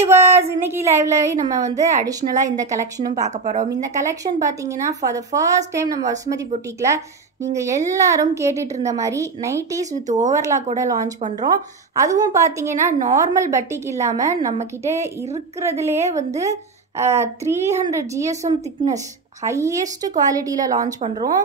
Viewers, இன்னைக்கு லைவ்ல நம்ம வந்து அடிஷ்னலா இந்த கலெக்ஷனும் பார்க்க போறோம். இந்த கலெக்ஷன் பாத்தீங்கன்னா ஃபார் த ஃபர்ஸ்ட் டைம் நம்ம வசுமதி பொட்டிக்ல நீங்க எல்லாரும் கேட்டுட்டு இருந்த மாதிரி நைட்டிஸ் வித் ஓவர்லாக் கூட லான்ச் பண்றோம். அதுவும் பாத்தீங்கன்னா நார்மல் பட்டிக் இல்லாம நம்ம கிட்ட இருக்கிறதுலயே வந்து 300 GSM திக்னஸ் ஹையஸ்ட் குவாலிட்டியில லான்ச் பண்றோம்.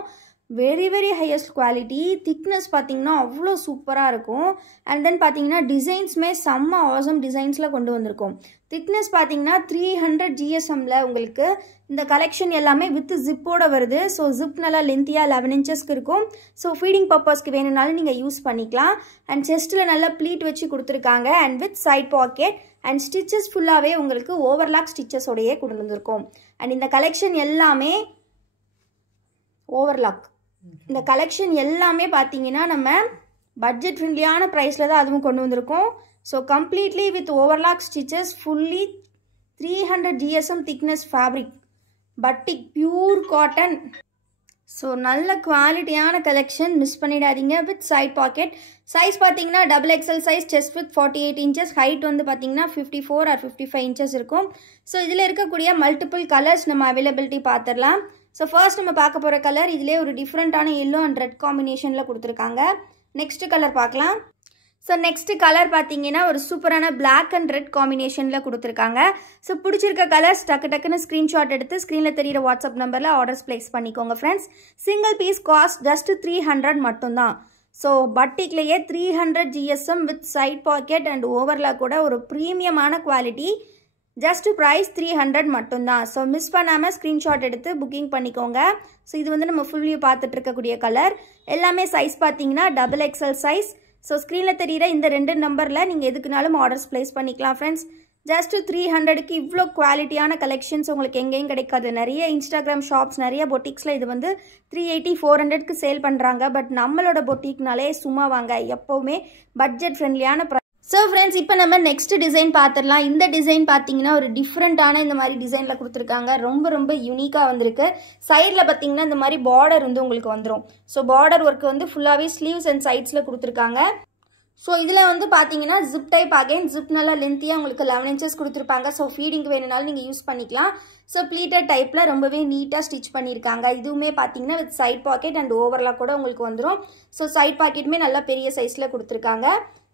Very highest quality. திக்னஸ் பார்த்தீங்கன்னா அவ்வளோ சூப்பராக இருக்கும். அண்ட் தென் பார்த்தீங்கன்னா டிசைன்ஸுமே செம்ம ஆசம் டிசைன்ஸில் கொண்டு வந்திருக்கோம். திக்னஸ் பார்த்தீங்கன்னா 300 GSMல உங்களுக்கு இந்த கலெக்ஷன் எல்லாமே வித் ஜிப்போட வருது. ஸோ ஜிப் நல்லா லென்த்தியாக 11 இன்ச்சஸ்க்கு இருக்கும். ஸோ ஃபீடிங் பர்பஸ்க்கு வேணும்னாலும் நீங்கள் யூஸ் பண்ணிக்கலாம். அண்ட் செஸ்ட்டில் நல்லா ப்ளீட் வச்சு கொடுத்துருக்காங்க. And with side pocket and stitches ஃபுல்லாகவே உங்களுக்கு ஓவர்லாக் ஸ்டிச்சஸோடையே கொண்டு வந்திருக்கோம். அண்ட் இந்த கலெக்ஷன் எல்லாமே ஓவர்லாக். இந்த கலெக்ஷன் எல்லாமே பார்த்தீங்கன்னா நம்ம பட்ஜெட் ஃப்ரெண்ட்லியான ப்ரைஸில் தான் அதுவும் கொண்டு வந்திருக்கோம். So completely with overlock stitches, fully 300 GSM thickness fabric, batik, pure cotton. So நல்ல குவாலிட்டியான கலெக்ஷன், மிஸ் பண்ணிடாதீங்க. With side pocket. சைஸ் பார்த்தீங்கன்னா XXL size, chest with 48 inches, height வந்து பார்த்தீங்கன்னா 54 or 55 இன்ச்சஸ் இருக்கும். ஸோ இதில் இருக்கக்கூடிய மல்டிபிள் கலர்ஸ் நம்ம அவைலபிலிட்டி பார்த்துடலாம். ஸோ ஃபர்ஸ்ட் நம்ம பார்க்க போகிற கலர் இதிலே ஒரு டிஃப்ரெண்ட்டான எல்லோ அண்ட் ரெட் காம்பினேஷனில் கொடுத்துருக்காங்க. நெக்ஸ்ட் கலர் பார்க்கலாம். ஸோ நெக்ஸ்ட் கலர் பார்த்தீங்கன்னா ஒரு சூப்பரான பிளாக் அண்ட் ரெட் காம்பினேஷனில் கொடுத்துருக்காங்க. ஸோ பிடிச்சிருக்க கலர்ஸ் டக்குன்னு ஸ்க்ரீன்ஷாட் எடுத்து ஸ்க்ரீனில் தெரியிற வாட்ஸ்அப் நம்பரில் ஆர்டர்ஸ் பிளேஸ் பண்ணிக்கோங்க friends. Single piece cost just 300 மட்டும்தான். ஸோ பட்டிக்லேயே 300 GSM with side pocket and overlock கூட ஒரு ப்ரீமியமான குவாலிட்டி. ஜஸ்ட் ப்ரைஸ் 300 மட்டும்தான். ஸோ மிஸ் பண்ணாமல் ஸ்க்ரீன்ஷாட் எடுத்து புக்கிங் பண்ணிக்கோங்க. ஸோ இது வந்து நம்ம ஃபுல் வியூ பார்த்துட்டு இருக்கக்கூடிய கலர். எல்லாமே சைஸ் பார்த்தீங்கன்னா XXL சைஸ். ஸோ ஸ்க்ரீனில் தெரியிற இந்த 2 நம்பரில் நீங்கள் எதுக்குனாலும் ஆர்டர்ஸ் ப்ளேஸ் பண்ணிக்கலாம் ஃப்ரெண்ட்ஸ். ஜஸ்ட் 300க்கு இவ்வளோ குவாலிட்டியான கலெக்ஷன்ஸ் உங்களுக்கு எங்கேயும் கிடைக்காது. நிறைய இன்ஸ்டாகிராம் ஷாப்ஸ், நிறைய பொட்டிக்ஸில் இது வந்து 380, 400க்கு சேல் பண்ணுறாங்க. பட் நம்மளோட பொட்டிக்னாலே சும்மா வாங்க, எப்போவுமே பட்ஜெட் ஃப்ரெண்ட்லியான ஸோ ஃப்ரெண்ட்ஸ், இப்போ நம்ம நெக்ஸ்ட் டிசைன் பார்த்துடலாம். இந்த டிசைன் பார்த்தீங்கன்னா ஒரு டிஃப்ரெண்ட்டான இந்த மாதிரி டிசைனில் கொடுத்துருக்காங்க. ரொம்ப யூனிக்காக வந்திருக்கு. சைடில் பார்த்தீங்கன்னா இந்த மாதிரி பார்டர் வந்து உங்களுக்கு வந்துடும். ஸோ பார்டர் ஒர்க் வந்து ஃபுல்லாகவே ஸ்லீவ்ஸ் அண்ட் சைட்ஸில் கொடுத்துருக்காங்க. ஸோ இதில் வந்து பார்த்தீங்கன்னா ஜிப் டைப், அகைன் ஜிப் நல்லா லென்த்தியாக உங்களுக்கு 11 இன்ச்சஸ் கொடுத்துருப்பாங்க. ஸோ ஃபீடிங்க்கு வேணுனாலும் நீங்கள் யூஸ் பண்ணிக்கலாம். ஸோ ப்ளீட்டட் டைப்பில் ரொம்பவே நீட்டாக ஸ்டிச் பண்ணியிருக்காங்க. இதுவுமே பார்த்தீங்கன்னா with side pocket and overlock கூட உங்களுக்கு வந்துடும். ஸோ சைட் பாக்கெட்டுமே நல்லா பெரிய சைஸில் கொடுத்துருக்காங்க.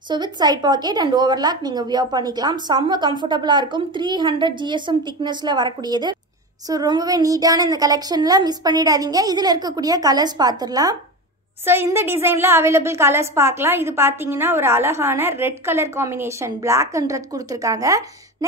So with side pocket and overlock நீங்கள் வியர் பண்ணிக்கலாம். செம்ம கம்ஃபர்டபுளாக இருக்கும். 300 GSM திக்னஸில் வரக்கூடியது. ஸோ ரொம்பவே நீட்டான இந்த கலெக்ஷனில் மிஸ் பண்ணிடாதீங்க. இதில் இருக்கக்கூடிய கலர்ஸ் பார்த்துடலாம். ஸோ இந்த டிசைனில் அவைலபிள் கலர்ஸ் பார்க்கலாம். இது பார்த்தீங்கன்னா ஒரு அழகான red colour combination, black and red கொடுத்துருக்காங்க.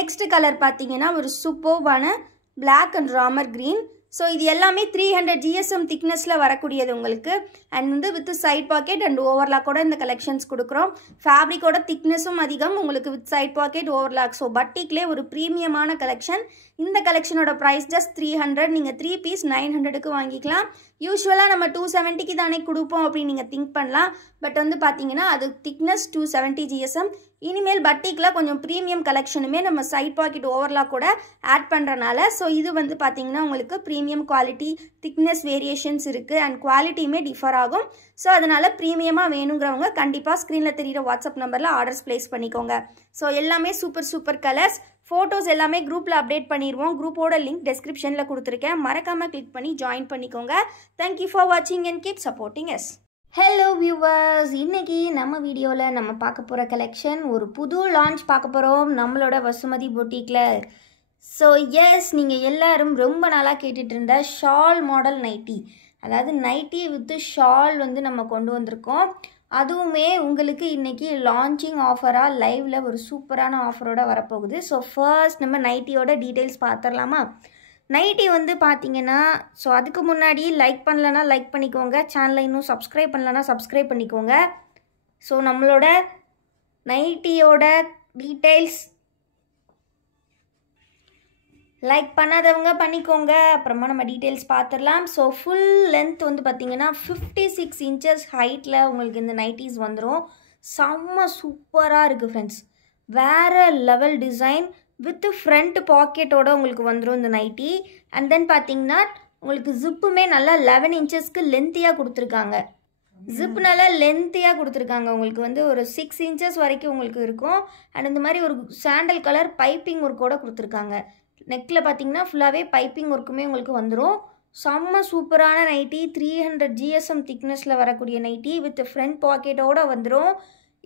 நெக்ஸ்ட் கலர் பார்த்தீங்கன்னா ஒரு சூப்பர்வான black and Ramar green. So இது எல்லாமே 300 GSM திக்னஸில் வரக்கூடியது உங்களுக்கு. அண்ட் வந்து வித் சைட் பாக்கெட் அண்ட் ஓவர்லாக்கோட இந்த கலெக்ஷன்ஸ் கொடுக்குறோம். ஃபேப்ரிக்கோட திக்னஸும் அதிகம் உங்களுக்கு with side pocket, overlock. So பட்டிக்லேயே ஒரு ப்ரீமியமான கலெக்ஷன். இந்த கலெக்ஷனோட ப்ரைஸ் ஜஸ்ட் 300. நீங்கள் 3 பீஸ் 900க்கு வாங்கிக்கலாம். யூஸ்வலாக நம்ம 270க்கு தானே கொடுப்போம் அப்படின்னு நீங்கள் திங்க் பண்ணலாம். பட் வந்து பார்த்தீங்கன்னா அது திக்னஸ் 270 GSM. இனிமேல் பட்டிக்கில் கொஞ்சம் ப்ரீமியம் கலெக்ஷனுமே நம்ம சைட் பாக்கெட் ஓவர்லாக் கூட ஆட் பண்ணுறனால ஸோ இது வந்து பார்த்தீங்கன்னா உங்களுக்கு ப்ரீமியம் குவாலிட்டி, திக்னஸ் வேரியேஷன்ஸ் இருக்குது அண்ட் குவாலிட்டியுமே டிஃபர் ஆகும். ஸோ அதனால் ப்ரீமியமாக வேணுங்கிறவங்க கண்டிப்பாக ஸ்க்ரீனில் தெரியிற வாட்ஸ்அப் நம்பரில் ஆர்டர்ஸ் ப்ளேஸ் பண்ணிக்கோங்க. ஸோ எல்லாமே சூப்பர் கலர்ஸ். ஃபோட்டோஸ் எல்லாமே குரூப்பில் அப்டேட் பண்ணிடுவோம். குரூப்போட லிங்க் டெஸ்கிரிப்ஷனில் கொடுத்துருக்கேன். மறக்காமல் கிளிக் பண்ணி ஜாயின் பண்ணிக்கோங்க. தேங்க்யூ ஃபார் வாட்சிங் and keep supporting us. Hello viewers, இன்னைக்கு நம்ம வீடியோவில் நம்ம பார்க்க போகிற கலெக்ஷன் ஒரு புது லான்ச் பார்க்க போகிறோம் நம்மளோட வசுமதி பொட்டிக்கில். ஸோ எஸ், நீங்கள் எல்லாரும் ரொம்ப நாளாக கேட்டுட்டு இருந்த ஷால் மாடல் நைட்டி, அதாவது நைட்டி வித் ஷால் வந்து நம்ம கொண்டு வந்திருக்கோம். அதுவுமே உங்களுக்கு இன்றைக்கி லான்ச்சிங் ஆஃபராக லைவில் ஒரு சூப்பரான ஆஃபரோடு வரப்போகுது. ஸோ ஃபர்ஸ்ட் நம்ம நைட்டியோட டீட்டெயில்ஸ் பார்த்துடலாமா? நைட்டி வந்து பார்த்தீங்கன்னா, ஸோ அதுக்கு முன்னாடி லைக் பண்ணலன்னா லைக் பண்ணிக்கோங்க. சேனலை இன்னும் சப்ஸ்கிரைப் பண்ணலன்னா சப்ஸ்கிரைப் பண்ணிக்கோங்க. ஸோ நம்மளோட நைட்டியோட டீட்டெயில்ஸ் லைக் பண்ணாதவங்க பண்ணிக்கோங்க. அப்புறமா நம்ம டீட்டெயில்ஸ் பார்த்துடலாம். ஸோ ஃபுல் லென்த் வந்து பார்த்தீங்கன்னா 56 இன்ச்சஸ் ஹைட்டில் உங்களுக்கு இந்த நைட்டிஸ் வந்துடும். செம்ம சூப்பராக இருக்குது ஃப்ரெண்ட்ஸ். வேறு லெவல் டிசைன் வித் ஃப்ரண்ட் பாக்கெட்டோட உங்களுக்கு வந்துடும் இந்த நைட்டி. அண்ட் தென் பார்த்தீங்கன்னா உங்களுக்கு ஜிப்புமே நல்லா 11 இன்ச்சஸ்க்கு லென்த்தியாக கொடுத்துருக்காங்க. ஜிப் நல்லா லென்த்தியாக கொடுத்துருக்காங்க. உங்களுக்கு வந்து ஒரு 6 inches வரைக்கும் உங்களுக்கு இருக்கும். அண்ட் இந்த மாதிரி ஒரு சாண்டல் கலர் பைப்பிங் ஒர்க்கோட கொடுத்துருக்காங்க. நெக்கில் பார்த்தீங்கன்னா ஃபுல்லாகவே பைப்பிங் ஒர்க்குமே உங்களுக்கு வந்துடும். செம்ம சூப்பரான நைட்டி, 300 GSM திக்னஸில் வரக்கூடிய நைட்டி வித் ஃப்ரண்ட் பாக்கெட்டோடு வந்துடும்.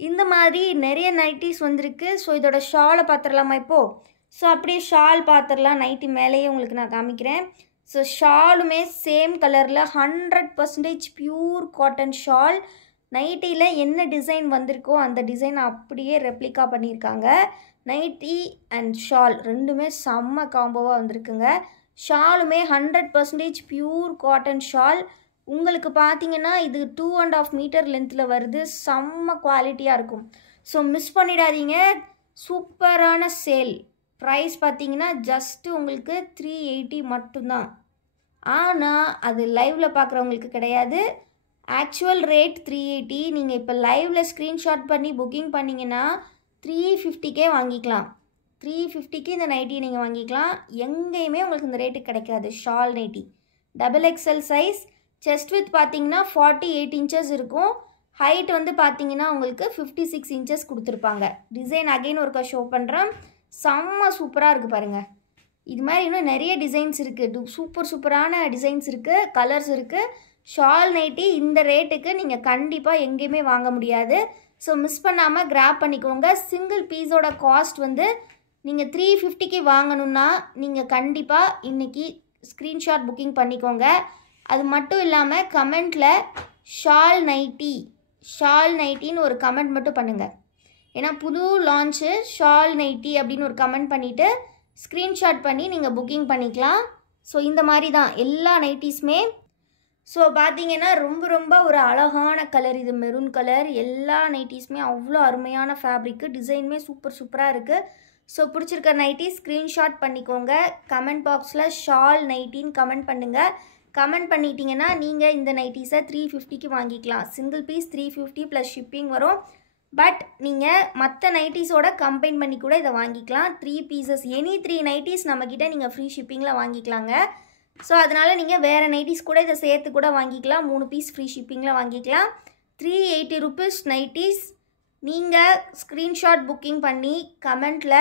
இந்த மாதிரி நிறைய நைட்டிஸ் வந்திருக்கு. ஸோ இதோட ஷாலை பார்த்துடலாமா இப்போது? ஸோ அப்படியே ஷால் பார்த்துடலாம். நைட்டி மேலேயே உங்களுக்கு நான் காமிக்கிறேன். ஸோ ஷாலுமே சேம் கலரில் 100% பியூர் காட்டன் ஷால். நைட்டியில் என்ன டிசைன் வந்திருக்கோ அந்த டிசைன் அப்படியே ரெப்ளிகா பண்ணியிருக்காங்க. நைட்டி அண்ட் ஷால் ரெண்டுமே செம்ம காம்போவாக வந்திருக்குங்க. ஷாலுமே 100% பியூர் காட்டன் ஷால். உங்களுக்கு பார்த்தீங்கன்னா இது 2.5 மீட்டர் லென்த்தில் வருது. செம்ம குவாலிட்டியாக இருக்கும். ஸோ மிஸ் பண்ணிடாதீங்க. சூப்பரான சேல். ப்ரைஸ் பார்த்தீங்கன்னா ஜஸ்ட்டு உங்களுக்கு 380 மட்டும்தான். ஆனால் அது லைவில் பார்க்குறவங்களுக்கு கிடையாது. Actual rate 380. நீங்கள் இப்போ லைவில் ஸ்க்ரீன்ஷாட் பண்ணி புக்கிங் பண்ணிங்கன்னா 350க்கே வாங்கிக்கலாம். 350க்கு இந்த நைட்டி நீங்கள் வாங்கிக்கலாம். எங்கேயுமே உங்களுக்கு இந்த ரேட்டுக்கு கிடைக்காது. Shawl nighty XXL size. Chest with பார்த்தீங்கன்னா 48 inches இருக்கும். ஹைட் வந்து பார்த்தீங்கன்னா உங்களுக்கு 56 inches கொடுத்துருப்பாங்க. டிசைன் அகைன் ஒருக்கா ஷோ பண்ணுறேன். செம்ம சூப்பராக இருக்குது பாருங்கள். இது மாதிரி இன்னும் நிறைய டிசைன்ஸ் இருக்குது. சூப்பரான டிசைன்ஸ் இருக்குது, கலர்ஸ் இருக்குது. ஷால் நைட்டி இந்த ரேட்டுக்கு நீங்கள் கண்டிப்பாக எங்கேயுமே வாங்க முடியாது. ஸோ மிஸ் பண்ணாமல் கிராப் பண்ணிக்கோங்க. சிங்கிள் பீஸோட காஸ்ட் வந்து நீங்கள் 350க்கு வாங்கணுன்னா நீங்கள் கண்டிப்பாக இன்றைக்கி ஸ்க்ரீன்ஷாட் புக்கிங் பண்ணிக்கோங்க. அது மட்டும் இல்லாமல் கமெண்ட்டில் ஷால் நைட்டின்னு ஒரு கமெண்ட் மட்டும் பண்ணுங்கள். ஏன்னா புது லான்ச்சு ஷால் நைட்டி அப்படின்னு ஒரு கமெண்ட் பண்ணிவிட்டு ஸ்க்ரீன்ஷாட் பண்ணி நீங்கள் புக்கிங் பண்ணிக்கலாம். ஸோ இந்த மாதிரி தான் எல்லா நைட்டிஸுமே. ஸோ பார்த்தீங்கன்னா ரொம்ப ஒரு அழகான கலர். இது மெரூன் கலர். எல்லா நைட்டிஸுமே அவ்வளோ அருமையான ஃபேப்ரிக்கு. டிசைனுமே சூப்பராக இருக்குது. ஸோ பிடிச்சிருக்க நைட்டி ஸ்க்ரீன்ஷாட் பண்ணிக்கோங்க. கமெண்ட் பாக்ஸில் ஷால் நைட்டின்னு கமெண்ட் பண்ணுங்கள். கமெண்ட் பண்ணிட்டீங்கன்னா நீங்கள் இந்த நைட்டிஸை 350க்கு வாங்கிக்கலாம். சிங்கிள் பீஸ் 350 ப்ளஸ் ஷிப்பிங் வரும். பட் நீங்கள் மற்ற நைட்டிஸோட கம்பைன் பண்ணி கூட இதை வாங்கிக்கலாம். 3 pieces எனி 3 நைட்டிஸ் நம்மக்கிட்ட நீங்கள் ஃப்ரீ ஷிப்பிங்கில் வாங்கிக்கலாங்க. ஸோ அதனால் நீங்கள் வேறு நைட்டிஸ் கூட இதை சேர்த்து கூட வாங்கிக்கலாம். 3 பீஸ் ஃப்ரீ ஷிப்பிங்கில் வாங்கிக்கலாம். 380 rupees நைட்டிஸ். நீங்கள் ஸ்க்ரீன்ஷாட் புக்கிங் பண்ணி கமெண்ட்டில்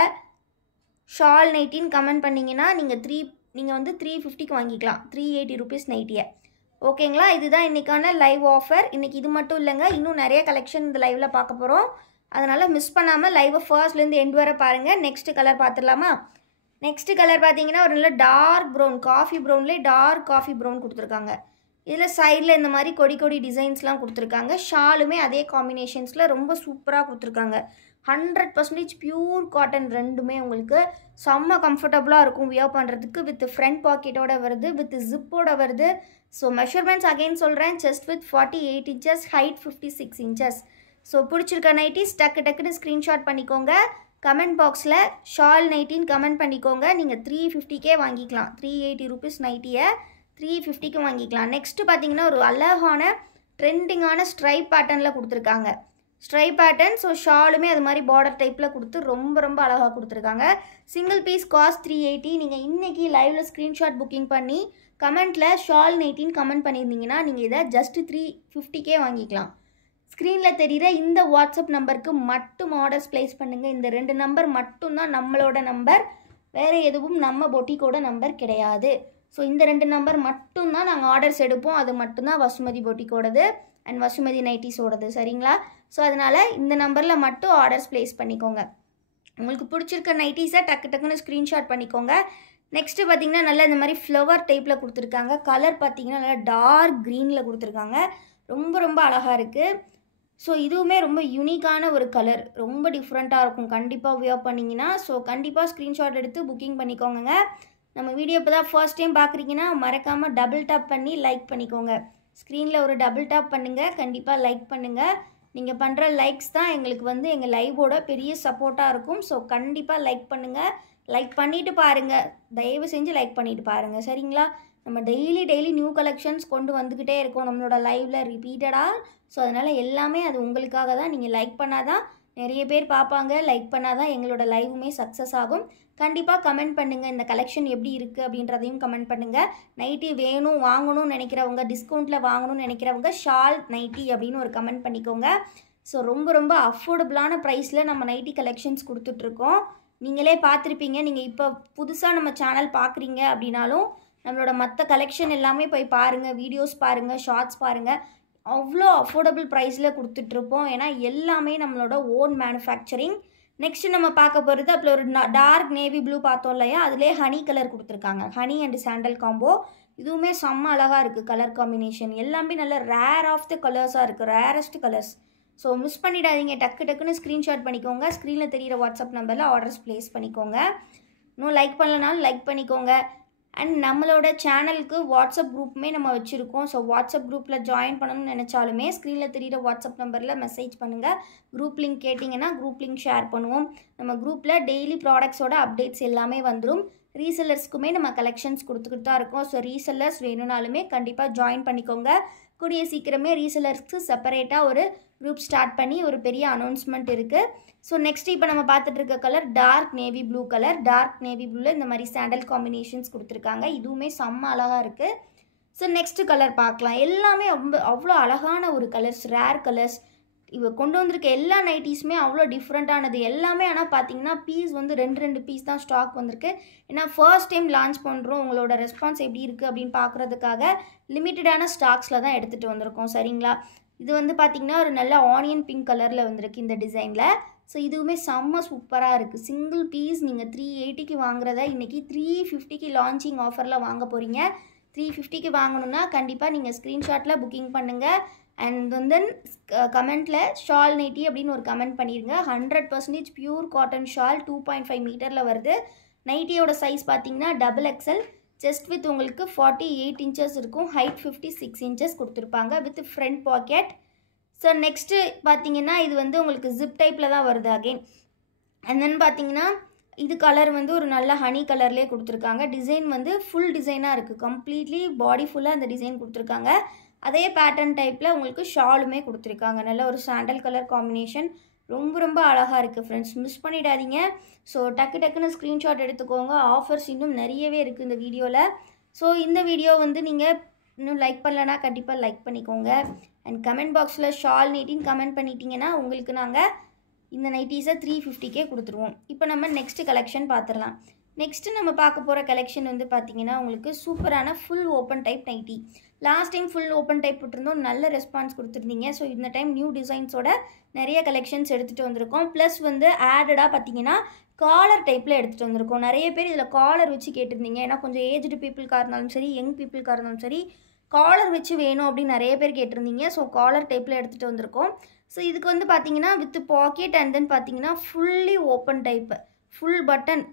ஷால் நைட்டின்னு கமெண்ட் பண்ணிங்கன்னா நீங்கள் வந்து 350க்கு வாங்கிக்கலாம் 380 rupees நைட்டியை. ஓகேங்களா? இதுதான் இன்றைக்கான லைவ் ஆஃபர். இன்றைக்கி இது மட்டும் இல்லைங்க, இன்னும் நிறைய கலெக்ஷன் இந்த லைவில் பார்க்க போகிறோம். அதனால் மிஸ் பண்ணாமல் லைவை ஃபர்ஸ்ட்லேருந்து எண்ட் வரை பாருங்கள். நெக்ஸ்ட் கலர் பார்த்துடலாமா? நெக்ஸ்ட் கலர் பார்த்தீங்கன்னா ஒரு நல்ல டார்க் ப்ரௌன், காஃபி ப்ரௌன்லேயே டார்க் காஃபி ப்ரௌன் கொடுத்துருக்காங்க. இதில் சைடில் இந்த மாதிரி கொடி டிசைன்ஸ்லாம் கொடுத்துருக்காங்க. ஷாலுமே அதே காம்பினேஷன்ஸில் ரொம்ப சூப்பராக கொடுத்துருக்காங்க. 100% பியூர் காட்டன். ரெண்டுமே உங்களுக்கு செம்ம கம்ஃபர்டபுளாக இருக்கும் வியர் பண்ணுறதுக்கு. வித் ஃப்ரண்ட் பாக்கெட்டோட வருது, வித் ஜிப்போட வருது. ஸோ மெஷர்மெண்ட்ஸ் அகைன் சொல்கிறேன். Chest with 48 inches, height 56 inches. So பிடிச்சிருக்க நைட்டிஸ் டக்குன்னு ஸ்க்ரீன்ஷாட் பண்ணிக்கோங்க. கமெண்ட் பாக்ஸில் ஷால் நைட்டின்னு கமெண்ட் பண்ணிக்கோங்க. நீங்கள் 350க்கே வாங்கிக்கலாம். 380 rupees நைட்டியை 350க்கு வாங்கிக்கலாம். நெக்ஸ்ட்டு பார்த்தீங்கன்னா ஒரு அழகான ட்ரெண்டிங்கான ஸ்ட்ரைப் பேட்டர்னில் கொடுத்துருக்காங்க. Stripe pattern. ஸோ ஷாலுமே அது மாதிரி பார்டர் டைப்பில் கொடுத்து ரொம்ப அழகாக கொடுத்துருக்காங்க. Single piece cost 380. நீங்கள் இன்றைக்கி லைவில் ஸ்க்ரீன்ஷாட் புக்கிங் பண்ணி கமெண்ட்டில் ஷால் நைட்டின்னு கமெண்ட் பண்ணியிருந்தீங்கன்னா நீங்கள் இதை ஜஸ்ட்டு 350க்கே வாங்கிக்கலாம். ஸ்க்ரீனில் தெரிகிற இந்த வாட்ஸ்அப் நம்பருக்கு மட்டும் ஆர்டர்ஸ் ப்ளேஸ் பண்ணுங்கள். இந்த 2 நம்பர் மட்டும்தான் நம்மளோட நம்பர். வேறு எதுவும் நம்ம பொட்டிக்கோட நம்பர் கிடையாது. ஸோ இந்த 2 நம்பர் மட்டும்தான் நாங்கள் ஆர்டர்ஸ் எடுப்போம். அது மட்டும்தான் வசுமதி பொட்டிக்கோடது அண்ட் வசுமதி நைட்டிஸோடது. சரிங்களா? ஸோ அதனால் இந்த நம்பரில் மட்டும் ஆர்டர்ஸ் ப்ளேஸ் பண்ணிக்கோங்க. உங்களுக்கு பிடிச்சிருக்க நைட்டிஸை டக்குன்னு ஸ்க்ரீன்ஷாட் பண்ணிக்கோங்க. நெக்ஸ்ட்டு பார்த்தீங்கன்னா நல்லா இந்த மாதிரி ஃப்ளவர் டைப்பில் கொடுத்துருக்காங்க. கலர் பார்த்தீங்கன்னா நல்லா டார்க் க்ரீனில் கொடுத்துருக்காங்க. ரொம்ப அழகாக இருக்குது. ஸோ இதுவுமே ரொம்ப யூனிக்கான ஒரு கலர். ரொம்ப டிஃப்ரெண்ட்டாக இருக்கும் கண்டிப்பாக வியர் பண்ணிங்கன்னா. ஸோ கண்டிப்பாக ஸ்க்ரீன்ஷாட் எடுத்து புக்கிங் பண்ணிக்கோங்க. நம்ம வீடியோ இப்போ தான் ஃபர்ஸ்ட் டைம் பார்க்குறீங்கன்னா மறக்காமல் டபுள் டேப் பண்ணி லைக் பண்ணிக்கோங்க. ஸ்க்ரீனில் ஒரு டபுள் டேப் பண்ணுங்கள். கண்டிப்பாக லைக் பண்ணுங்கள். நீங்கள் பண்ணுற லைக்ஸ் தான் எங்களுக்கு வந்து எங்கள் லைவோட பெரிய சப்போர்ட்டாக இருக்கும். ஸோ கண்டிப்பாக லைக் பண்ணுங்கள். லைக் பண்ணிவிட்டு பாருங்கள். தயவு செஞ்சு லைக் பண்ணிவிட்டு பாருங்கள். சரிங்களா? நம்ம டெய்லி நியூ கலெக்ஷன்ஸ் கொண்டு வந்துக்கிட்டே இருக்கோம் நம்மளோட லைவில் ரிப்பீட்டடாக. ஸோ அதனால் எல்லாமே அது உங்களுக்காக தான். நீங்கள் லைக் பண்ணால் தான் நிறைய பேர் பார்ப்பாங்க. லைக் பண்ணாதான் எங்களோட லைவுமே சக்ஸஸ் ஆகும். கண்டிப்பாக கமெண்ட் பண்ணுங்கள், இந்த கலெக்ஷன் எப்படி இருக்குது அப்படின்றதையும் கமெண்ட் பண்ணுங்கள். நைட்டி வேணும் வாங்கணும்னு நினைக்கிறவங்க, டிஸ்கவுண்ட்டில் வாங்கணும்னு நினைக்கிறவங்க ஷால் நைட்டி அப்படின்னு ஒரு கமெண்ட் பண்ணிக்கோங்க. ஸோ ரொம்ப ரொம்ப அஃபோர்டபுளான ப்ரைஸில் நம்ம நைட்டி கலெக்ஷன்ஸ் கொடுத்துட்ருக்கோம். நீங்களே பார்த்துருப்பீங்க. நீங்கள் இப்போ புதுசாக நம்ம சேனல் பார்க்குறீங்க அப்படின்னாலும் நம்மளோட மற்ற கலெக்ஷன் எல்லாமே போய் பாருங்கள், வீடியோஸ் பாருங்கள், ஷார்ட்ஸ் பாருங்கள். அவ்வளோ அஃபோர்டபுள் ப்ரைஸில் கொடுத்துட்ருப்போம். ஏன்னா எல்லாமே நம்மளோட ஓன் மேனுஃபேக்சரிங். நெக்ஸ்ட்டு நம்ம பார்க்க போகிறது அப்புறம் ஒரு டார்க் நேவி ப்ளூ பார்த்தோம் இல்லையா, அதிலே ஹனி கலர் கொடுத்துருக்காங்க. Honey and sandal combo. இதுவுமே செம்ம அழகாக இருக்குது கலர் காம்பினேஷன். எல்லாமே நல்ல ரேர் ஆஃப் த கலர்ஸாக இருக்குது, ரேரஸ்ட் கலர்ஸ். ஸோ மிஸ் பண்ணிடாதீங்க. டக்குன்னு ஸ்க்ரீன்ஷாட் பண்ணிக்கோங்க. ஸ்க்ரீனில் தெரிகிற வாட்ஸ்அப் நம்பரில் ஆர்டர்ஸ் ப்ளேஸ் பண்ணிக்கோங்க. இன்னும் லைக் பண்ணலனாலும் லைக் பண்ணிக்கோங்க. அண்ட் நம்மளோட சேனலுக்கு வாட்ஸ்அப் குரூப்புமே நம்ம வச்சுருக்கோம். ஸோ வாட்ஸ்அப் குரூப்பில் ஜாயின் பண்ணணும்னு நினச்சாலுமே ஸ்க்ரீனில் தெரிகிற வாட்ஸ்அப் நம்பரில் மெசேஜ் பண்ணுங்கள். குரூப் லிங்க் கேட்டிங்கன்னா குரூப் லிங்க் ஷேர் பண்ணுவோம். நம்ம குரூப்பில் டெய்லி ப்ராடக்ட்ஸோட அப்டேட்ஸ் எல்லாமே வந்துடும். ரீசெல்லர்ஸ்க்குமே நம்ம கலெக்ஷன்ஸ் கொடுத்துக்கிட்டு தான் இருக்கோம். ஸோ ரீசெல்லர்ஸ் வேணும்னாலுமே கண்டிப்பாக ஜாயின் பண்ணிக்கோங்க. கூடிய சீக்கிரமே ரீசெல்லர்ஸ்க்கு செப்பரேட்டாக ஒரு குரூப் ஸ்டார்ட் பண்ணி ஒரு பெரிய அனௌன்ஸ்மெண்ட் இருக்குது. ஸோ நெக்ஸ்ட் இப்போ நம்ம பார்த்துட்டு இருக்க colour dark navy blue colour. Dark navy ப்ளூவில் இந்த மாதிரி சாண்டல் காம்பினேஷன்ஸ் கொடுத்துருக்காங்க. இதுவுமே செம்ம அழகாக இருக்குது. ஸோ நெக்ஸ்ட் கலர் பார்க்கலாம். எல்லாமே அவ்வளோ அழகான ஒரு கலர்ஸ், ரேர் கலர்ஸ். இவ கொண்டு வந்திருக்க எல்லா நைட்டிஸுமே அவ்வளோ டிஃப்ரெண்ட்டானது எல்லாமே. ஆனால் பார்த்தீங்கன்னா பீஸ் வந்து 2 பீஸ் தான் ஸ்டாக் வந்திருக்கு. ஏன்னா ஃபர்ஸ்ட் டைம் லான்ச் பண்ணுறோம். உங்களோட ரெஸ்பான்ஸ் எப்படி இருக்குது அப்படின்னு பார்க்குறதுக்காக லிமிட்டடான ஸ்டாக்ஸில் தான் எடுத்துகிட்டு வந்திருக்கோம். சரிங்களா? இது வந்து பார்த்திங்கன்னா ஒரு நல்ல ஆனியன் பிங்க் கலரில் வந்திருக்கு இந்த டிசைனில். ஸோ இதுவுமே செம்ம சூப்பராக இருக்குது. சிங்கிள் பீஸ் நீங்கள் 380க்கு வாங்குறத இன்றைக்கி 350க்கு லான்ச்சிங் ஆஃபரில் வாங்க போகிறீங்க. 350க்கு வாங்கணுன்னா கண்டிப்பாக நீங்கள் ஸ்க்ரீன்ஷாட்டில் புக்கிங் பண்ணுங்கள். அண்ட் தென் கமெண்ட்டில் ஷால் நைட்டி அப்படின்னு ஒரு கமெண்ட் பண்ணிடுங்க. 100% பியூர் காட்டன் ஷால் 2.5 மீட்டரில் வருது. நைட்டியோட சைஸ் பார்த்தீங்கன்னா XXL. செஸ்ட் வித் உங்களுக்கு 48 இன்ச்சஸ் இருக்கும். ஹைட் 56 இன்ச்சஸ் கொடுத்துருப்பாங்க with front packet. So next பார்த்தீங்கன்னா இது வந்து உங்களுக்கு ஜிப் டைப்பில் தான் வருது அகெயின். அண்ட் தென் பார்த்தீங்கன்னா இது கலர் வந்து ஒரு நல்ல ஹனி கலர்லேயே கொடுத்துருக்காங்க. டிசைன் வந்து ஃபுல் டிசைனாக இருக்குது. கம்ப்ளீட்லி பாடி ஃபுல்லாக அந்த டிசைன் கொடுத்துருக்காங்க. அதே பேட்டர்ன் டைப்பில் உங்களுக்கு ஷாலுமே கொடுத்துருக்காங்க. நல்ல ஒரு சாண்டல் கலர் காம்பினேஷன். ரொம்ப அழகாக இருக்குது ஃப்ரெண்ட்ஸ். மிஸ் பண்ணிடாதீங்க. ஸோ டக்குன்னு ஸ்க்ரீன்ஷாட் எடுத்துக்கோங்க. ஆஃபர்ஸ் இன்னும் நிறையவே இருக்குது இந்த வீடியோவில். ஸோ இந்த வீடியோ வந்து நீங்கள் இன்னும் லைக் பண்ணலன்னா கண்டிப்பாக லைக் பண்ணிக்கோங்க. அண்ட் கமெண்ட் பாக்ஸில் ஷால் நைட்டின்னு கமெண்ட் பண்ணிட்டீங்கன்னா உங்களுக்கு நாங்கள் இந்த நைட்டிஸை 350க்கே கொடுத்துருவோம். இப்போ நம்ம நெக்ஸ்ட் கலெக்ஷன் பார்த்துடலாம். நெக்ஸ்ட்டு நம்ம பார்க்க போகிற கலெக்ஷன் வந்து பார்த்திங்கன்னா உங்களுக்கு சூப்பரான full open type nighty. Last time full open type போட்டிருந்தோம், நல்ல ரெஸ்பான்ஸ் கொடுத்துருந்தீங்க. ஸோ இந்த டைம் நியூ டிசைன்ஸோட நிறைய கலெக்ஷன்ஸ் எடுத்துகிட்டு வந்திருக்கோம். ப்ளஸ் வந்து ஆடடாக பார்த்திங்கன்னா காலர் டைப்பில் எடுத்துகிட்டு வந்திருக்கோம். நிறைய பேர் இதில் காலர் வச்சு கேட்டிருந்தீங்க. ஏன்னா கொஞ்சம் ஏஜ்டு பீப்புளுக்காக இருந்தாலும் சரி, யங் பீப்புளுக்காக இருந்தாலும் சரி, காலர் வச்சு வேணும் அப்படின்னு நிறைய பேர் கேட்டிருந்தீங்க. ஸோ காலர் டைப்பில் எடுத்துகிட்டு வந்திருக்கோம். ஸோ இதுக்கு வந்து பார்த்தீங்கன்னா வித் பாக்கெட் அண்ட் தென் பார்த்தீங்கன்னா fully open type, full button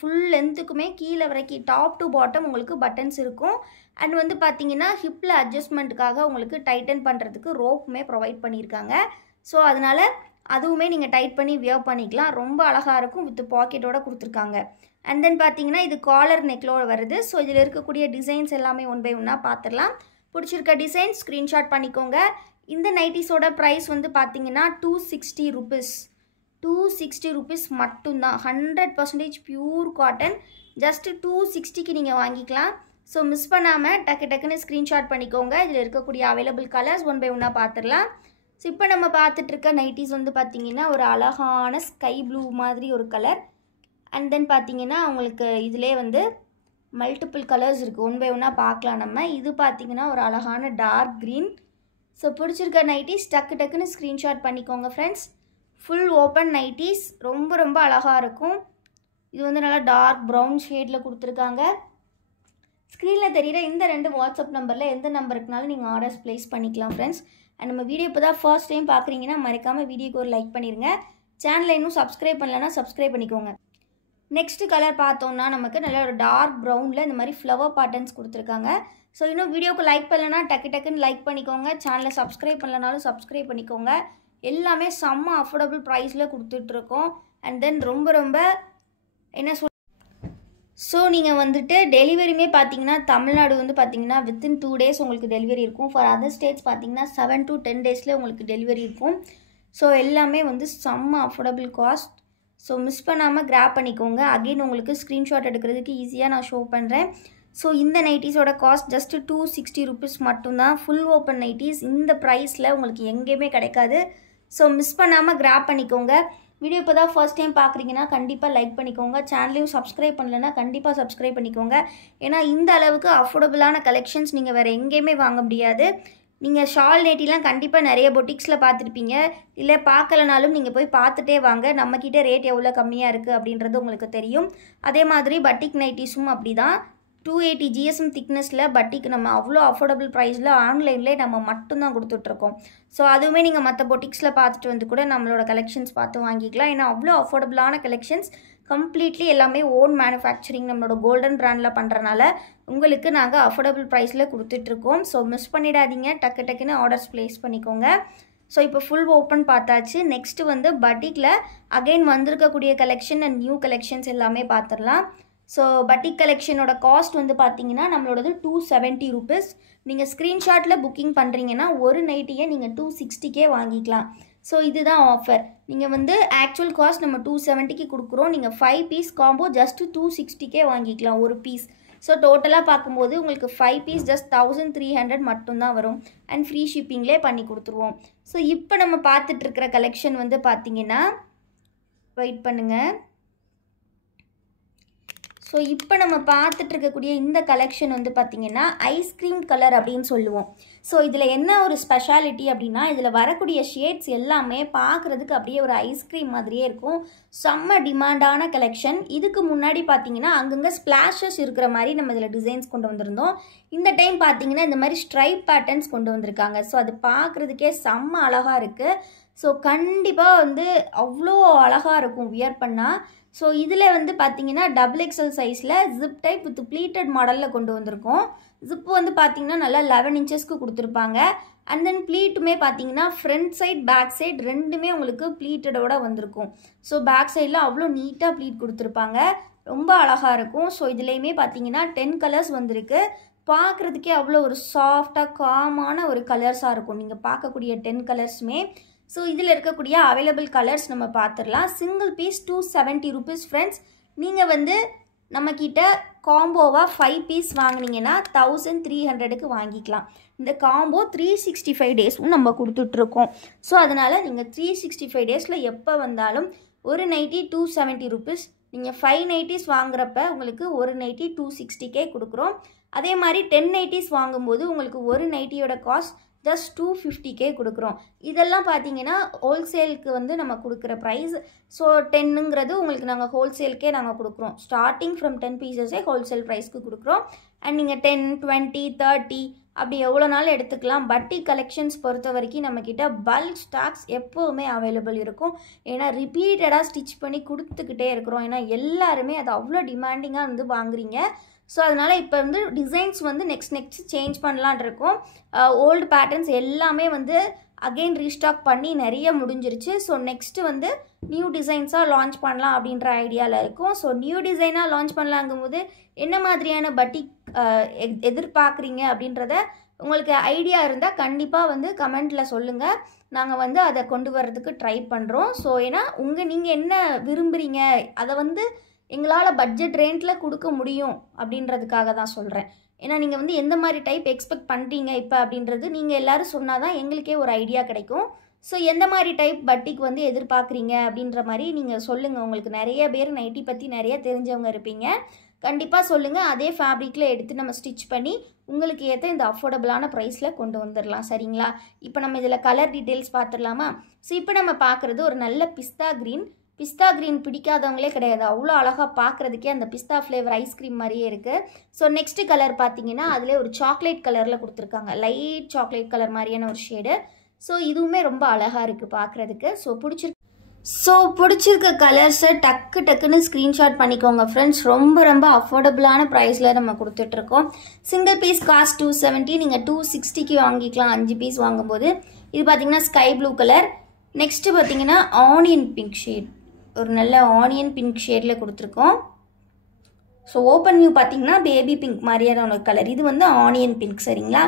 full லென்த்துக்குமே கீழே வரைக்கும் டாப் டு பாட்டம் உங்களுக்கு பட்டன்ஸ் இருக்கும். அண்ட் வந்து பார்த்தீங்கன்னா ஹிப்பில் அட்ஜஸ்ட்மெண்ட்டுக்காக உங்களுக்கு டைட்டன் பண்ணுறதுக்கு ரோப்புமே ப்ரொவைட் பண்ணியிருக்காங்க. ஸோ அதனால் அதுவுமே நீங்கள் டைட் பண்ணி வியர் பண்ணிக்கலாம். ரொம்ப அழகாக இருக்கும். வித் பாக்கெட்டோடு கொடுத்துருக்காங்க. அண்ட் தென் பார்த்தீங்கன்னா இது காலர் நெக்லோடு வருது. ஸோ இதில் இருக்கக்கூடிய டிசைன்ஸ் எல்லாமே ஒன் பை ஒன்னாக பார்த்துடலாம். பிடிச்சிருக்க டிசைன் ஸ்க்ரீன்ஷாட் பண்ணிக்கோங்க. இந்த நைட்டிஸோட ப்ரைஸ் வந்து பார்த்தீங்கன்னா 260 rupees. 260 rupees மட்டும்தான். 100% பியூர் காட்டன். ஜஸ்ட்டு 260க்கு நீங்கள் வாங்கிக்கலாம். ஸோ மிஸ் பண்ணாமல் டக்குன்னு ஸ்க்ரீன்ஷாட் பண்ணிக்கோங்க. இதில் இருக்கக்கூடிய அவைலபிள் கலர்ஸ் ஒன் பை ஒன்னாக பார்த்துடலாம். ஸோ இப்போ நம்ம பார்த்துட்ருக்க நைட்டிஸ் வந்து பார்த்திங்கன்னா ஒரு அழகான ஸ்கை ப்ளூ மாதிரி ஒரு கலர். அண்ட் தென் பார்த்தீங்கன்னா உங்களுக்கு இதிலே வந்து மல்டிபிள் கலர்ஸ் இருக்குது. ஒன் பை ஒன்னாக பார்க்கலாம் நம்ம. இது பார்த்திங்கன்னா ஒரு அழகான டார்க் க்ரீன். ஸோ பிடிச்சிருக்க நைட்டிஸ் டக்குன்னு ஸ்க்ரீன்ஷாட் பண்ணிக்கோங்க ஃப்ரெண்ட்ஸ். ஃபுல் ஓப்பன் நைட்டிஸ் ரொம்ப அழகாக இருக்கும். இது வந்து நல்லா டார்க் ப்ரௌன் ஷேடில் கொடுத்துருக்காங்க. ஸ்க்ரீனில் தெரிகிற இந்த 2 வாட்ஸ்அப் நம்பரில் எந்த நம்பருக்குனாலும் நீங்கள் ஆர்டர்ஸ் ப்ளேஸ் பண்ணிக்கலாம் ஃப்ரெண்ட்ஸ். அண்ட் நம்ம வீடியோ இப்போ தான் ஃபர்ஸ்ட் டைம் பார்க்குறீங்கன்னா மறக்காமல் வீடியோக்கு ஒரு லைக் பண்ணிடுங்க. சேனலை இன்னும் சப்ஸ்கிரைப் பண்ணலன்னா சப்ஸ்கிரைப் பண்ணிக்கோங்க. நெக்ஸ்ட் கலர் பார்த்தோம்னா நமக்கு நல்ல ஒரு டார்க் ப்ரௌனில் இந்த மாதிரி ஃப்ளவர் பேட்டர்ன்ஸ் கொடுத்துருக்காங்க. ஸோ இன்னும் வீடியோக்கு லைக் பண்ணலன்னா டக்குன்னு லைக் பண்ணிக்கோங்க. சேனலை சப்ஸ்கிரைப் பண்ணலனாலும் சப்ஸ்கிரைப் பண்ணிக்கோங்க. எல்லாமே செம்ம அஃபோர்டபுள் ப்ரைஸில் கொடுத்துட்ருக்கோம். அண்ட் தென் ரொம்ப என்ன ஸோ நீங்கள் வந்துட்டு டெலிவரியுமே பார்த்தீங்கன்னா தமிழ்நாடு வந்து பார்த்தீங்கன்னா வித்தின் 2 days உங்களுக்கு டெலிவரி இருக்கும். ஃபார் அதர் ஸ்டேட்ஸ் பார்த்தீங்கன்னா 7 to 10 days உங்களுக்கு டெலிவரி இருக்கும். ஸோ எல்லாமே வந்து செம்ம அஃபோர்டபுள் காஸ்ட். ஸோ மிஸ் பண்ணாமல் கிராப் பண்ணிக்கோங்க. அகெயின் உங்களுக்கு ஸ்க்ரீன்ஷாட் எடுக்கிறதுக்கு ஈஸியாக நான் ஷோ பண்ணுறேன். ஸோ இந்த நைட்டிஸோட காஸ்ட் ஜஸ்ட் 260 rupees மட்டும்தான். ஃபுல் ஓப்பன் நைட்டிஸ் இந்த ப்ரைஸில் உங்களுக்கு எங்கேயுமே கிடைக்காது. ஸோ மிஸ் பண்ணாமல் கிராப் பண்ணிக்கோங்க. வீடியோ இப்போ தான் ஃபர்ஸ்ட் டைம் பார்க்குறீங்கன்னா கண்டிப்பாக லைக் பண்ணிக்கோங்க. சேனலையும் சப்ஸ்கிரைப் பண்ணலைன்னா கண்டிப்பாக சப்ஸ்கிரைப் பண்ணிக்கோங்க. ஏன்னா இந்த அளவுக்கு அஃபோர்டபுளான கலெக்ஷன்ஸ் நீங்கள் வேறு எங்கேயுமே வாங்க முடியாது. நீங்கள் ஷால் நைட்டிலாம் கண்டிப்பாக நிறைய பொட்டிக்ஸில் பார்த்துருப்பீங்க. இல்லை பார்க்கலனாலும் நீங்கள் போய் பார்த்துட்டே வாங்க. நம்மக்கிட்ட ரேட் எவ்வளோ கம்மியாக இருக்குது அப்படின்றது உங்களுக்கு தெரியும். அதே மாதிரி பட்டிக் நைட்டிஸும் அப்படி தான். 280 GSM திக்னஸில் பட்டிக்கு நம்ம அவ்வளோ அஃபோர்டபுள் ப்ரைஸில் ஆன்லைன்லேயே நம்ம மட்டும்தான் கொடுத்துட்ருக்கோம். ஸோ அதுவுமே நீங்கள் மற்ற பொட்டிக்ஸில் பார்த்துட்டு வந்து கூட நம்மளோட கலெக்ஷன்ஸ் பார்த்து வாங்கிக்கலாம். ஏன்னா அவ்வளோ அஃபோர்டபுளான கலெக்ஷன்ஸ் கம்ப்ளீட்லி எல்லாமே ஓன் மேனுஃபேக்சரிங் நம்மளோட கோல்டன் பிராண்டில் பண்ணுறனால உங்களுக்கு நாங்கள் அஃபோர்டபுள் ப்ரைஸில் கொடுத்துட்ருக்கோம். ஸோ மிஸ் பண்ணிடாதீங்க. டக்குன்னு ஆர்டர்ஸ் ப்ளேஸ் பண்ணிக்கோங்க. ஸோ இப்போ ஃபுல் ஓப்பன் பார்த்தாச்சு. நெக்ஸ்ட்டு வந்து பட்டிக்கில் அகைன் வந்திருக்கக்கூடிய கலெக்ஷன் அண்ட் நியூ கலெக்ஷன்ஸ் எல்லாமே பார்த்துடலாம். ஸோ பட்டிக் கலெக்ஷனோட காஸ்ட் வந்து பார்த்தீங்கன்னா நம்மளோடது 270 rupees. நீங்கள் ஸ்க்ரீன்ஷாட்டில் புக்கிங் பண்ணுறீங்கன்னா ஒரு நைட்டியை நீங்கள் 260K வாங்கிக்கலாம். ஸோ இதுதான் ஆஃபர். நீங்கள் வந்து ஆக்சுவல் காஸ்ட் நம்ம 270க்கு கொடுக்குறோம். நீங்கள் 5 பீஸ் காம்போ ஜஸ்ட் 260K வாங்கிக்கலாம் ஒரு பீஸ். ஸோ டோட்டலாக பார்க்கும்போது உங்களுக்கு 5 பீஸ் ஜஸ்ட் 1300 மட்டும்தான் வரும். அண்ட் ஃப்ரீ ஷிப்பிங்லேயே பண்ணி கொடுத்துருவோம். ஸோ இப்போ நம்ம பார்த்துட்ருக்கிற கலெக்ஷன் வந்து பார்த்தீங்கன்னா வெயிட் பண்ணுங்கள். ஸோ இப்போ நம்ம பார்த்துட்ருக்கக்கூடிய இந்த கலெக்ஷன் வந்து பார்த்திங்கன்னா ஐஸ்கிரீம் கலர் அப்படின்னு சொல்லுவோம். ஸோ இதில் என்ன ஒரு ஸ்பெஷாலிட்டி அப்படின்னா இதில் வரக்கூடிய ஷேட்ஸ் எல்லாமே பார்க்குறதுக்கு அப்படியே ஒரு ஐஸ்கிரீம் மாதிரியே இருக்கும். செம்ம டிமாண்டான கலெக்ஷன். இதுக்கு முன்னாடி பார்த்திங்கன்னா அங்கங்கே ஸ்ப்ளாஷஸ் இருக்கிற மாதிரி நம்ம இதில் டிசைன்ஸ் கொண்டு வந்திருந்தோம். இந்த டைம் பார்த்திங்கன்னா இந்த மாதிரி ஸ்ட்ரைப் பேட்டர்ன்ஸ் கொண்டு வந்திருக்காங்க. ஸோ அது பார்க்குறதுக்கே செம்ம அழகாக இருக்குது. ஸோ கண்டிப்பாக வந்து அவ்வளோ அழகாக இருக்கும் வியர் பண்ணால். ஸோ இதில் வந்து பார்த்தீங்கன்னா XXL சைஸில் ஜிப் டைப் வித் ப்ளீட்டட் மாடலில் கொண்டு வந்திருக்கோம். ஜிப்பு வந்து பார்த்தீங்கன்னா நல்லா 11 inchesக்கு கொடுத்துருப்பாங்க. அண்ட் தென் ப்ளீட்டுமே பார்த்தீங்கன்னா ஃப்ரண்ட் சைட் பேக் சைட் ரெண்டுமே உங்களுக்கு ப்ளீட்டடோட வந்திருக்கும். ஸோ பேக் சைடில் அவ்வளோ நீட்டாக ப்ளீட் கொடுத்துருப்பாங்க. ரொம்ப அழகாக இருக்கும். ஸோ இதுலேயுமே பார்த்தீங்கன்னா 10 கலர்ஸ் வந்திருக்கு. பார்க்குறதுக்கே அவ்வளோ ஒரு சாஃப்டாக காமான ஒரு கலர்ஸாக இருக்கும் நீங்கள் பார்க்கக்கூடிய 10 கலர்ஸுமே. ஸோ இதில் இருக்கக்கூடிய அவைலபிள் கலர்ஸ் நம்ம பார்த்துடலாம். Single piece 270 rupees friends. நீங்கள் வந்து நம்மக்கிட்ட காம்போவாக 5 பீஸ் வாங்கினீங்கன்னா 1300க்கு வாங்கிக்கலாம். இந்த காம்போ 365 daysவும் நம்ம கொடுத்துட்ருக்கோம். ஸோ அதனால் நீங்கள் 365 daysல எப்போ வந்தாலும் ஒரு நைட்டி 270 rupees. நீங்கள் 5 நைட்டிஸ் வாங்குறப்ப உங்களுக்கு ஒரு நைட்டி 260K கொடுக்குறோம். அதே மாதிரி 10 நைட்டிஸ் வாங்கும்போது உங்களுக்கு ஒரு நைட்டியோட காஸ்ட் ஜஸ்ட் 250K கொடுக்குறோம். இதெல்லாம் பார்த்தீங்கன்னா ஹோல்சேலுக்கு வந்து நம்ம கொடுக்குற ப்ரைஸ். ஸோ 10ங்கிறது உங்களுக்கு நாங்கள் ஹோல்சேலுக்கே நாங்கள் கொடுக்குறோம். ஸ்டார்டிங் ஃப்ரம் 10 பீசஸே ஹோல்சேல் ப்ரைஸ்க்கு கொடுக்குறோம். அண்ட் நீங்கள் 10, 20, 30 அப்படி எவ்வளோ நாள் எடுத்துக்கலாம். பட்டிக் கலெக்ஷன்ஸ் பொறுத்த வரைக்கும் நம்மக்கிட்ட பல்க் ஸ்டாக்ஸ் எப்போவுமே அவைலபிள் இருக்கும். ஏன்னா ரிப்பீட்டடாக ஸ்டிச் பண்ணி கொடுத்துக்கிட்டே இருக்கிறோம். ஏன்னா எல்லாருமே அது அவ்வளோ டிமாண்டிங்காக வந்து வாங்குறீங்க. ஸோ அதனால் இப்போ வந்து டிசைன்ஸ் வந்து நெக்ஸ்ட் சேஞ்ச் பண்ணலான் இருக்கோம். ஓல்டு பேட்டர்ன்ஸ் எல்லாமே வந்து அகெயின் ரீஸ்டாக் பண்ணி நிறைய முடிஞ்சிருச்சு. ஸோ நெக்ஸ்ட்டு வந்து நியூ டிசைன்ஸாக லான்ச் பண்ணலாம் அப்படின்ற ஐடியாவில் இருக்கும். ஸோ நியூ டிசைனாக லான்ச் பண்ணலாங்கும்போது என்ன மாதிரியான பட்டிக் எதிர்பார்க்குறீங்க அப்படின்றத உங்களுக்கு ஐடியா இருந்தால் கண்டிப்பாக வந்து கமெண்ட்டில் சொல்லுங்கள். நாங்கள் வந்து அதை கொண்டு வர்றதுக்கு ட்ரை பண்ணுறோம். ஸோ ஏன்னா நீங்கள் என்ன விரும்புகிறீங்க அதை வந்து எங்களால் பட்ஜெட் ரேஞ்சில் கொடுக்க முடியும் அப்படின்றதுக்காக தான் சொல்கிறேன். ஏன்னா நீங்கள் வந்து எந்த மாதிரி டைப் எக்ஸ்பெக்ட் பண்ணுறீங்க இப்போ அப்படின்றது நீங்கள் எல்லோரும் சொன்னால் தான் எங்களுக்கே ஒரு ஐடியா கிடைக்கும். ஸோ எந்த மாதிரி டைப் பட்டிக் வந்து எதிர்பார்க்குறீங்க அப்படின்ற மாதிரி நீங்கள் சொல்லுங்கள். உங்களுக்கு நிறைய பேர் நைட்டி பற்றி நிறைய தெரிஞ்சவங்க இருப்பீங்க. கண்டிப்பாக சொல்லுங்கள். அதே ஃபேப்ரிக்கில் எடுத்து நம்ம ஸ்டிச் பண்ணி உங்களுக்கு ஏற்ற இந்த அஃபோர்டபுளான ப்ரைஸில் கொண்டு வந்துடலாம். சரிங்களா? இப்போ நம்ம இதில் கலர் டீட்டெயில்ஸ் பார்த்துடலாமா? ஸோ இப்போ நம்ம பார்க்குறது ஒரு நல்ல பிஸ்தா க்ரீன். பிஸ்தா க்ரீன் பிடிக்காதவங்களே கிடையாது. அவ்வளோ அழகாக பார்க்குறதுக்கே அந்த பிஸ்தா ஃப்ளேவர் ஐஸ்கிரீம் மாதிரியே இருக்குது. ஸோ நெக்ஸ்ட் கலர் பார்த்தீங்கன்னா அதிலே ஒரு சாக்லேட் கலரில் கொடுத்துருக்காங்க. லைட் சாக்லேட் கலர் மாதிரியான ஒரு ஷேடு. ஸோ இதுவுமே ரொம்ப அழகாக இருக்குது பார்க்குறதுக்கு. ஸோ பிடிச்சிருக்க கலர்ஸை டக்குன்னு ஸ்க்ரீன்ஷாட் பண்ணிக்கோங்க ஃப்ரெண்ட்ஸ். ரொம்ப அஃபோர்டபுளான ப்ரைஸில் நம்ம கொடுத்துட்ருக்கோம். Single piece cost 270. நீங்கள் 260க்கு வாங்கிக்கலாம் 5 பீஸ் வாங்கும்போது. இது பார்த்தீங்கன்னா ஸ்கை ப்ளூ கலர். நெக்ஸ்ட்டு பார்த்தீங்கன்னா ஆனியன் பிங்க் ஷேட். ஒரு நல்ல ஆனியன் பிங்க் ஷேடில் கொடுத்துருக்கோம். ஸோ ஓப்பன் வியூ பார்த்தீங்கன்னா பேபி பிங்க் மாதிரியான ஒரு கலர். இது வந்து ஆனியன் பிங்க். சரிங்களா?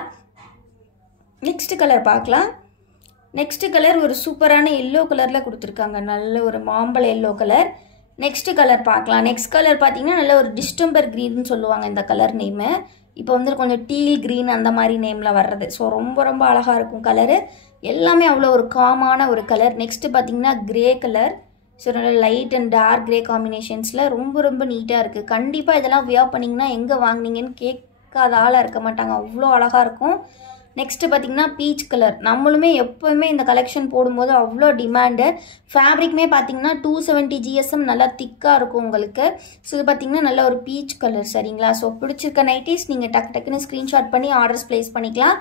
நெக்ஸ்ட் கலர் பார்க்கலாம். நெக்ஸ்ட் கலர் ஒரு சூப்பரான எல்லோ கலரில் கொடுத்துருக்காங்க, நல்ல ஒரு மாம்பழ எல்லோ கலர். நெக்ஸ்ட் கலர் பார்க்கலாம். நெக்ஸ்ட் கலர் பார்த்தீங்கன்னா நல்ல ஒரு டிஸ்டம்பர் க்ரீன்னு சொல்லுவாங்க இந்த கலர் நேமு. இப்போ வந்து கொஞ்சம் டீல் க்ரீன் அந்த மாதிரி நேமில் வர்றது. ஸோ ரொம்ப ரொம்ப அழகாக இருக்கும் கலரு, எல்லாமே அவ்வளோ ஒரு காமான ஒரு கலர். நெக்ஸ்ட்டு பார்த்தீங்கன்னா க்ரே கலர். ஸோ நல்ல லைட் அண்ட் டார்க் க்ரே காம்பினேஷன்ஸில் ரொம்ப ரொம்ப நீட்டாக இருக்குது. கண்டிப்பாக இதெல்லாம் வியர் பண்ணிங்கன்னா எங்கே வாங்கினீங்கன்னு கேட்காத ஆளாக இருக்க மாட்டாங்க, அவ்வளோ அழகாக இருக்கும். நெக்ஸ்ட்டு பார்த்தீங்கன்னா பீச் கலர். நம்மளுமே எப்போவுமே இந்த கலெக்ஷன் போடும்போது அவ்வளோ டிமாண்டு. ஃபேப்ரிக்குமே பார்த்தீங்கன்னா 270 GSM நல்லா திக்காக இருக்கும் உங்களுக்கு. ஸோ இது பார்த்தீங்கன்னா நல்ல ஒரு பீச் கலர், சரிங்களா? ஸோ பிடிச்சிருக்க நைட்டிஸ் நீங்கள் டக்குன்னு ஸ்க்ரீன்ஷாட் பண்ணி ஆர்டர்ஸ் ப்ளேஸ் பண்ணிக்கலாம்.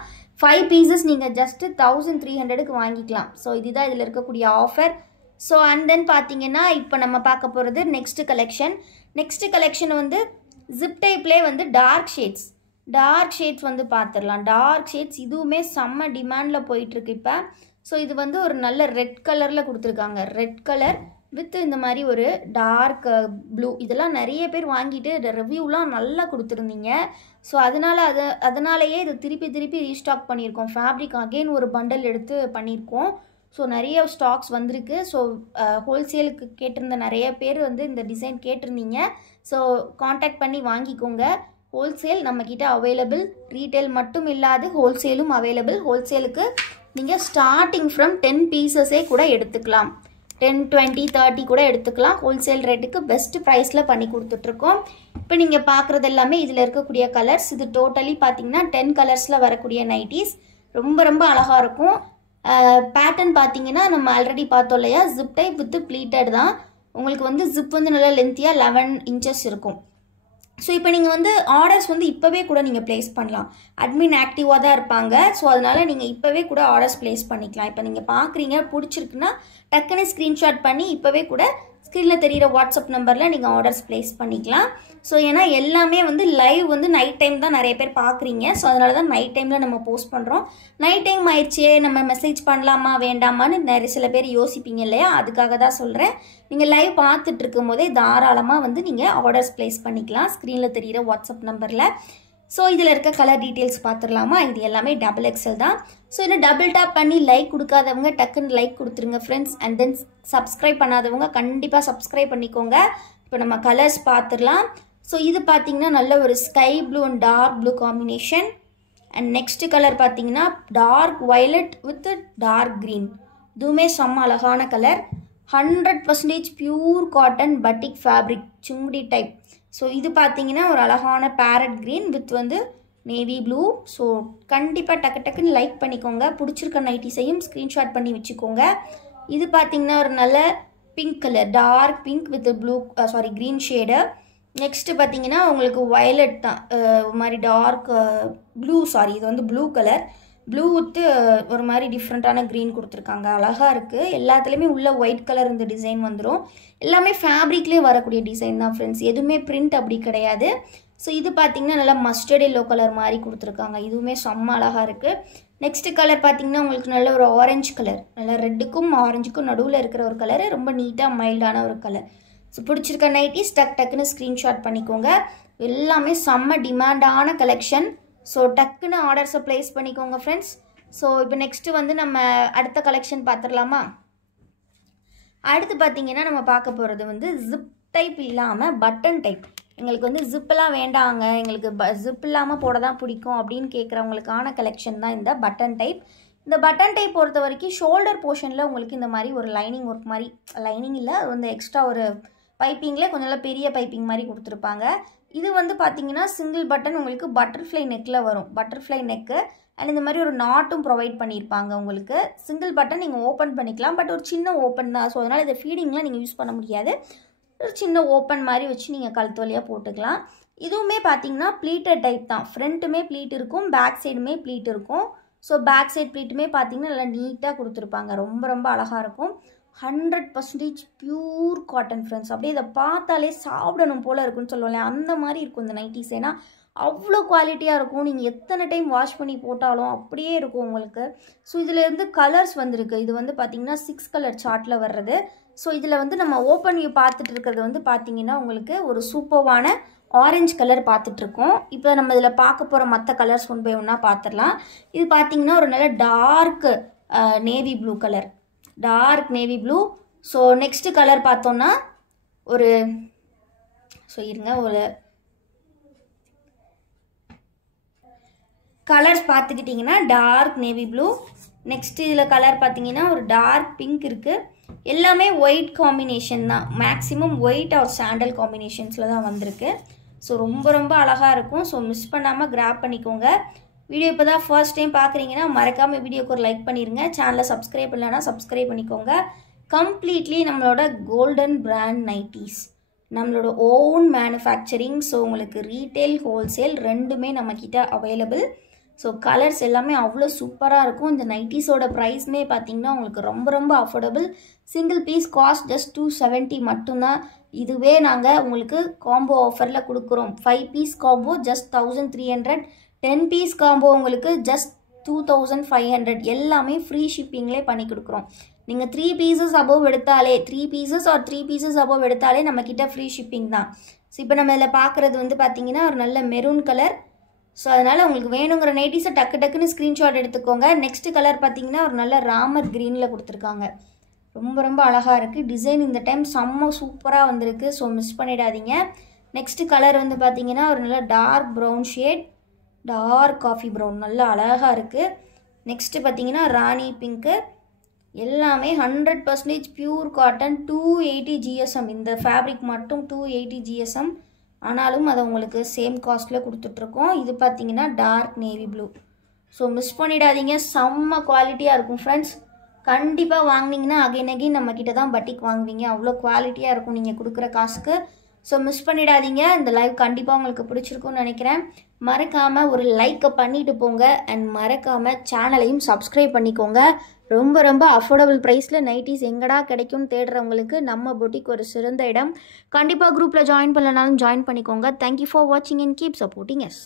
5 பீசஸ் நீங்கள் ஜஸ்ட்டு 1300க்கு வாங்கிக்கலாம். ஸோ இதுதான் இதில் இருக்கக்கூடிய ஆஃபர். ஸோ அண்ட் தென் பார்த்தீங்கன்னா இப்போ நம்ம பார்க்க போகிறது நெக்ஸ்ட் கலெக்ஷன் வந்து ஜிப் டைப்லேயே வந்து டார்க் ஷேட்ஸ் வந்து பார்த்துடலாம். டார்க் ஷேட்ஸ் இதுவுமே செம்ம டிமாண்டில் போயிட்டுருக்கு இப்போ. ஸோ இது வந்து ஒரு நல்ல ரெட் கலரில் கொடுத்துருக்காங்க, ரெட் கலர் வித் இந்த மாதிரி ஒரு டார்க் ப்ளூ. இதெல்லாம் நிறைய பேர் வாங்கிட்டு ரிவ்யூலாம் நல்லா கொடுத்துருந்தீங்க. ஸோ அதனாலேயே இது திருப்பி ரீஸ்டாக் பண்ணியிருக்கோம். ஃபேப்ரிக் அகெயின் ஒரு பண்டல் எடுத்து பண்ணியிருக்கோம். ஸோ நிறைய ஸ்டாக்ஸ் வந்திருக்கு. ஸோ ஹோல்சேலுக்கு கேட்டிருந்த நிறைய பேர் வந்து இந்த டிசைன் கேட்டிருந்தீங்க. ஸோ காண்டாக்ட் பண்ணி வாங்கிக்கோங்க. ஹோல்சேல் நம்மக்கிட்ட அவைலபிள், ரீட்டைல் மட்டும் இல்லாது ஹோல்சேலும் அவைலபிள். ஹோல்சேலுக்கு நீங்கள் ஸ்டார்டிங் ஃப்ரம் 10 பீசஸே கூட எடுத்துக்கலாம், 10, 20, 30 கூட எடுத்துக்கலாம். ஹோல்சேல் ரேட்டுக்கு பெஸ்ட் ப்ரைஸில் பண்ணி கொடுத்துட்ருக்கோம். இப்போ நீங்கள் பார்க்குறது எல்லாமே இதில் இருக்கக்கூடிய கலர்ஸ். இது டோட்டலி பார்த்தீங்கன்னா 10 கலர்ஸில் வரக்கூடிய நைட்டிஸ், ரொம்ப ரொம்ப அழகாக இருக்கும். பேட்டர்ன் பார்த்தீங்கன்னா நம்ம ஆல்ரெடி பார்த்தோம் இல்லையா, ஜிப் டைப் வித் ப்ளீட்டட் தான். உங்களுக்கு வந்து ஜிப் வந்து நல்லா லென்த்தியாக 11 inches இருக்கும். ஸோ இப்போ நீங்கள் வந்து ஆர்டர்ஸ் வந்து இப்போவே கூட நீங்கள் ப்ளேஸ் பண்ணலாம். அட்மின் ஆக்டிவாக தான் இருப்பாங்க. ஸோ அதனால் நீங்கள் இப்போவே கூட ஆர்டர்ஸ் ப்ளேஸ் பண்ணிக்கலாம். இப்போ நீங்கள் பார்க்குறீங்க, பிடிச்சிருக்குன்னா டக்குன்னு ஸ்க்ரீன்ஷாட் பண்ணி இப்போவே கூட ஸ்க்ரீனில் தெரிகிற வாட்ஸ்அப் நம்பரில் நீங்கள் ஆர்டர்ஸ் ப்ளேஸ் பண்ணிக்கலாம். ஸோ ஏன்னா எல்லாமே வந்து லைவ் வந்து நைட் டைம் தான் நிறைய பேர் பார்க்குறீங்க. ஸோ அதனால தான் நைட் டைமில் நம்ம போஸ்ட் பண்ணுறோம். நைட் டைம் ஆயிடுச்சே, நம்ம மெசேஜ் பண்ணலாமா வேண்டாமான்னு சில பேர் யோசிப்பீங்க இல்லையா, அதுக்காக தான் சொல்கிறேன். நீங்கள் லைவ் பார்த்துட்டு இருக்கும் போதே தாராளமாக வந்து நீங்கள் ஆர்டர்ஸ் ப்ளேஸ் பண்ணிக்கலாம் ஸ்க்ரீனில் தெரிகிற வாட்ஸ்அப் நம்பரில். ஸோ இதில் இருக்க கலர் டீட்டெயில்ஸ் பார்த்துடலாமா? இது எல்லாமே XXL தான். ஸோ இன்னும் டபுள் டேப் பண்ணி லைக் கொடுக்காதவங்க டக்குன்னு லைக் கொடுத்துருங்க ஃப்ரெண்ட்ஸ். அண்ட் தென் சப்ஸ்கிரைப் பண்ணாதவங்க கண்டிப்பாக சப்ஸ்கிரைப் பண்ணிக்கோங்க. இப்போ நம்ம கலர்ஸ் பார்த்துடலாம். ஸோ இது பார்த்தீங்கன்னா நல்ல ஒரு sky blue and dark blue combination. And next colour பார்த்தீங்கன்னா dark violet with dark green. இதுவுமே செம்ம அழகான கலர். 100% pure cotton batik fabric Sungudi type. So இது பார்த்தீங்கன்னா ஒரு அழகான பேரட் க்ரீன் வித் வந்து நேவி ப்ளூ. ஸோ கண்டிப்பாக டக்குன்னு லைக் பண்ணிக்கோங்க. பிடிச்சிருக்க நைட்டிஸையும் ஸ்க்ரீன்ஷாட் பண்ணி வச்சுக்கோங்க. இது பார்த்தீங்கன்னா ஒரு நல்ல pink colour, dark pink with blue green shade. Next பார்த்தீங்கன்னா உங்களுக்கு வயலட் தான், ஒரு மாதிரி டார்க் ப்ளூ, இது வந்து ப்ளூ கலர், ப்ளூ வித்து ஒரு மாதிரி டிஃப்ரெண்ட்டான க்ரீன் கொடுத்துருக்காங்க, அழகாக இருக்குது. எல்லாத்துலேயுமே உள்ள ஒயிட் கலர் இந்த டிசைன் வந்துடும். எல்லாமே ஃபேப்ரிக்லேயே வரக்கூடிய டிசைன் தான் ஃப்ரெண்ட்ஸ், எதுவுமே பிரிண்ட் அப்படி கிடையாது. ஸோ இது பார்த்தீங்கன்னா நல்லா மஸ்டர்ட் எல்லோ கலர் மாதிரி கொடுத்துருக்காங்க, இதுவுமே செம்ம அழகாக இருக்குது. நெக்ஸ்ட்டு கலர் பார்த்தீங்கன்னா உங்களுக்கு நல்ல ஒரு ஆரஞ்சு கலர், நல்லா ரெட்டுக்கும் ஆரஞ்சுக்கும் நடுவில் இருக்கிற ஒரு கலரு, ரொம்ப நீட்டாக மைல்டான ஒரு கலர். ஸோ பிடிச்சிருக்க நைட்டிஸ் டக்குன்னு ஸ்க்ரீன்ஷாட் பண்ணிக்கோங்க. எல்லாமே செம்ம டிமாண்டான கலெக்ஷன். ஸோ டக்குன்னு ஆர்டர்ஸை ப்ளேஸ் பண்ணிக்கோங்க ஃப்ரெண்ட்ஸ். ஸோ இப்போ நெக்ஸ்ட்டு வந்து நம்ம அடுத்த கலெக்ஷன் பார்த்துடலாமா? அடுத்து பார்த்தீங்கன்னா நம்ம பார்க்க போகிறது வந்து ஜிப் டைப் இல்லாமல் பட்டன் டைப். எங்களுக்கு வந்து ஜிப்பெல்லாம் வேண்டாங்க, எங்களுக்கு ஜிப் இல்லாமல் போட தான் பிடிக்கும் அப்படின்னு கேட்குறவங்களுக்கான கலெக்ஷன் தான் இந்த பட்டன் டைப். இந்த பட்டன் டைப் பொறுத்த வரைக்கும் ஷோல்டர் போர்ஷனில் உங்களுக்கு இந்த மாதிரி ஒரு லைனிங் ஒர்க் மாதிரி, லைனிங் இல்லை, அது வந்து எக்ஸ்ட்ரா ஒரு பைப்பிங்கில் கொஞ்சம் நல்லா பெரிய பைப்பிங் மாதிரி கொடுத்துருப்பாங்க. இது வந்து பார்த்தீங்கன்னா சிங்கிள் பட்டன் உங்களுக்கு பட்டர்ஃப்ளை நெக்கில் வரும், பட்டர்ஃப்ளை நெக்கு. அண்ட் இந்த மாதிரி ஒரு நாட்டும் ப்ரொவைட் பண்ணியிருப்பாங்க உங்களுக்கு. சிங்கிள் பட்டன் நீங்கள் ஓப்பன் பண்ணிக்கலாம், பட் ஒரு சின்ன ஓப்பன் தான். ஸோ அதனால் இதை ஃபீடிங்லாம் நீங்கள் யூஸ் பண்ண முடியாது, ஒரு சின்ன ஓப்பன் மாதிரி வச்சு நீங்கள் கழுத்து வழியாக போட்டுக்கலாம். இதுவுமே பார்த்தீங்கன்னா ப்ளீட்டட் டைப் தான், ஃப்ரண்ட்டுமே ப்ளீட் இருக்கும், பேக் சைடுமே ப்ளீட் இருக்கும். ஸோ பேக் சைட் ப்ளீட்டுமே பார்த்தீங்கன்னா நல்லா நீட்டாக கொடுத்துருப்பாங்க, ரொம்ப ரொம்ப அழகாக இருக்கும். 100% பியூர் காட்டன் ஃப்ரெண்ட்ஸ். அப்படியே இதை பார்த்தாலே சாப்பிடணும் போல் இருக்குன்னு சொல்லுவாங்க, அந்த மாதிரி இருக்கும் இந்த நைட்டிஸ். ஏன்னா அவ்வளோ குவாலிட்டியாக இருக்கும், நீங்கள் எத்தனை டைம் வாஷ் பண்ணி போட்டாலும் அப்படியே இருக்கும் உங்களுக்கு. ஸோ இதிலேருந்து கலர்ஸ் வந்திருக்கு. இது வந்து பார்த்திங்கன்னா 6 கலர் சார்ட்டில் வர்றது. ஸோ இதில் வந்து நம்ம ஓப்பன் வியூ பார்த்துட்டு இருக்கிறது வந்து பார்த்திங்கன்னா உங்களுக்கு ஒரு சூப்பர்வான ஆரஞ்சு கலர் பார்த்துட்ருக்கோம். இப்போ நம்ம இதில் பார்க்க போகிற மற்ற கலர்ஸ் ஒன் பை ஒன்றா பார்த்துடலாம். இது பார்த்திங்கன்னா ஒரு நல்ல dark navy blue colour, dark navy blue. So next colour பார்த்தோன்னா ஒரு கலர்ஸ் பார்த்துக்கிட்டிங்கன்னா டார்க் நேவி ப்ளூ. நெக்ஸ்ட்டு இதில் கலர் பார்த்தீங்கன்னா ஒரு டார்க் பிங்க் இருக்குது. எல்லாமே ஒயிட் காம்பினேஷன் தான், மேக்ஸிமம் ஒயிட் ஆர் சாண்டல் காம்பினேஷன்ஸில் தான் வந்திருக்கு. ஸோ ரொம்ப ரொம்ப அழகாக இருக்கும். ஸோ மிஸ் பண்ணாமல் கிராப் பண்ணிக்கோங்க. வீடியோ இப்போ தான் ஃபர்ஸ்ட் டைம் பார்க்குறீங்கன்னா மறக்காமல் வீடியோக்கு ஒரு லைக் பண்ணிடுங்க. சேனலை சப்ஸ்கிரைப் இல்லைனா சப்ஸ்கிரைப் பண்ணிக்கோங்க. கம்ப்ளீட்லி நம்மளோட கோல்டன் பிராண்ட் நைட்டிஸ், நம்மளோட ஓன் மேனுஃபேக்சரிங். ஸோ உங்களுக்கு ரீட்டெயில் ஹோல்சேல் ரெண்டுமே நம்மக்கிட்ட அவைலபிள். ஸோ கலர்ஸ் எல்லாமே அவ்வளோ சூப்பராக இருக்கும். இந்த நைட்டிஸோட ப்ரைஸ்மே பார்த்தீங்கன்னா உங்களுக்கு ரொம்ப ரொம்ப affordable. Single piece cost just 270 மட்டும்தான். இதுவே நாங்கள் உங்களுக்கு காம்போ ஆஃபரில் கொடுக்குறோம். 5 piece combo just 1300, 10 piece combo உங்களுக்கு ஜஸ்ட் 2500. எல்லாமே ஃப்ரீ ஷிப்பிங்லேயே பண்ணி கொடுக்குறோம். நீங்கள் 3 பீசஸ் அபோவ் எடுத்தாலே 3 பீசஸ் ஆர் 3 பீசஸ் அபோவ் எடுத்தாலே நம்மக்கிட்ட ஃப்ரீ ஷிப்பிங் தான். ஸோ இப்போ நம்ம இதில் பார்க்குறது வந்து பார்த்தீங்கன்னா ஒரு நல்ல மெரூன் கலர். ஸோ அதனால் உங்களுக்கு வேணுங்கிற நைட்டிஸை டக்குன்னு ஸ்க்ரீன்ஷாட் எடுத்துக்கோங்க. நெக்ஸ்ட் கலர் பார்த்தீங்கன்னா ஒரு நல்ல ராமர் க்ரீனில் கொடுத்துருக்காங்க. ரொம்ப ரொம்ப அழகாக இருக்குது. டிசைன் இந்த டைம் செம்ம சூப்பராக வந்திருக்கு. ஸோ மிஸ் பண்ணிடாதீங்க. நெக்ஸ்ட் கலர் வந்து பார்த்தீங்கன்னா ஒரு நல்ல dark brown shade, dark coffee brown, நல்லா அழகாக இருக்குது. நெக்ஸ்ட்டு பார்த்தீங்கன்னா ராணி பிங்க்கு. எல்லாமே 100% பியூர் காட்டன், 280 GSM. இந்த ஃபேப்ரிக் மட்டும் 280 GSM. ஆனாலும் அதை உங்களுக்கு சேம் காஸ்ட்டில் கொடுத்துட்ருக்கோம். இது பார்த்தீங்கன்னா dark navy blue. So miss பண்ணிடாதீங்க, செம்ம குவாலிட்டியாக இருக்கும் ஃப்ரெண்ட்ஸ். கண்டிப்பாக வாங்கினீங்கன்னா அகைன் நம்மக்கிட்ட தான் பட்டிக் வாங்குவீங்க. அவ்வளோ குவாலிட்டியாக இருக்கும் நீங்கள் கொடுக்குற காசுக்கு. ஸோ மிஸ் பண்ணிடாதீங்க. இந்த லைவ் கண்டிப்பாக உங்களுக்கு பிடிச்சிருக்கும்னு நினைக்கிறேன். மறக்காமல் ஒரு லைக்கை பண்ணிட்டு போங்க. அண்ட் மறக்காமல் சேனலையும் சப்ஸ்கிரைப் பண்ணிக்கோங்க. ரொம்ப ரொம்ப அஃபோர்டபுள் ப்ரைஸில் நைட்டிஸ் எங்கடா கிடைக்கும்னு தேடுறவங்களுக்கு நம்ம பொட்டிக் ஒரு சிறந்த இடம். கண்டிப்பாக குரூப்பில் ஜாயின் பண்ணலனாலும் ஜாயின் பண்ணிக்கோங்க. தேங்க்யூ ஃபார் வாட்சிங் அண்ட் கீப் சப்போர்ட்டிங் எஸ்.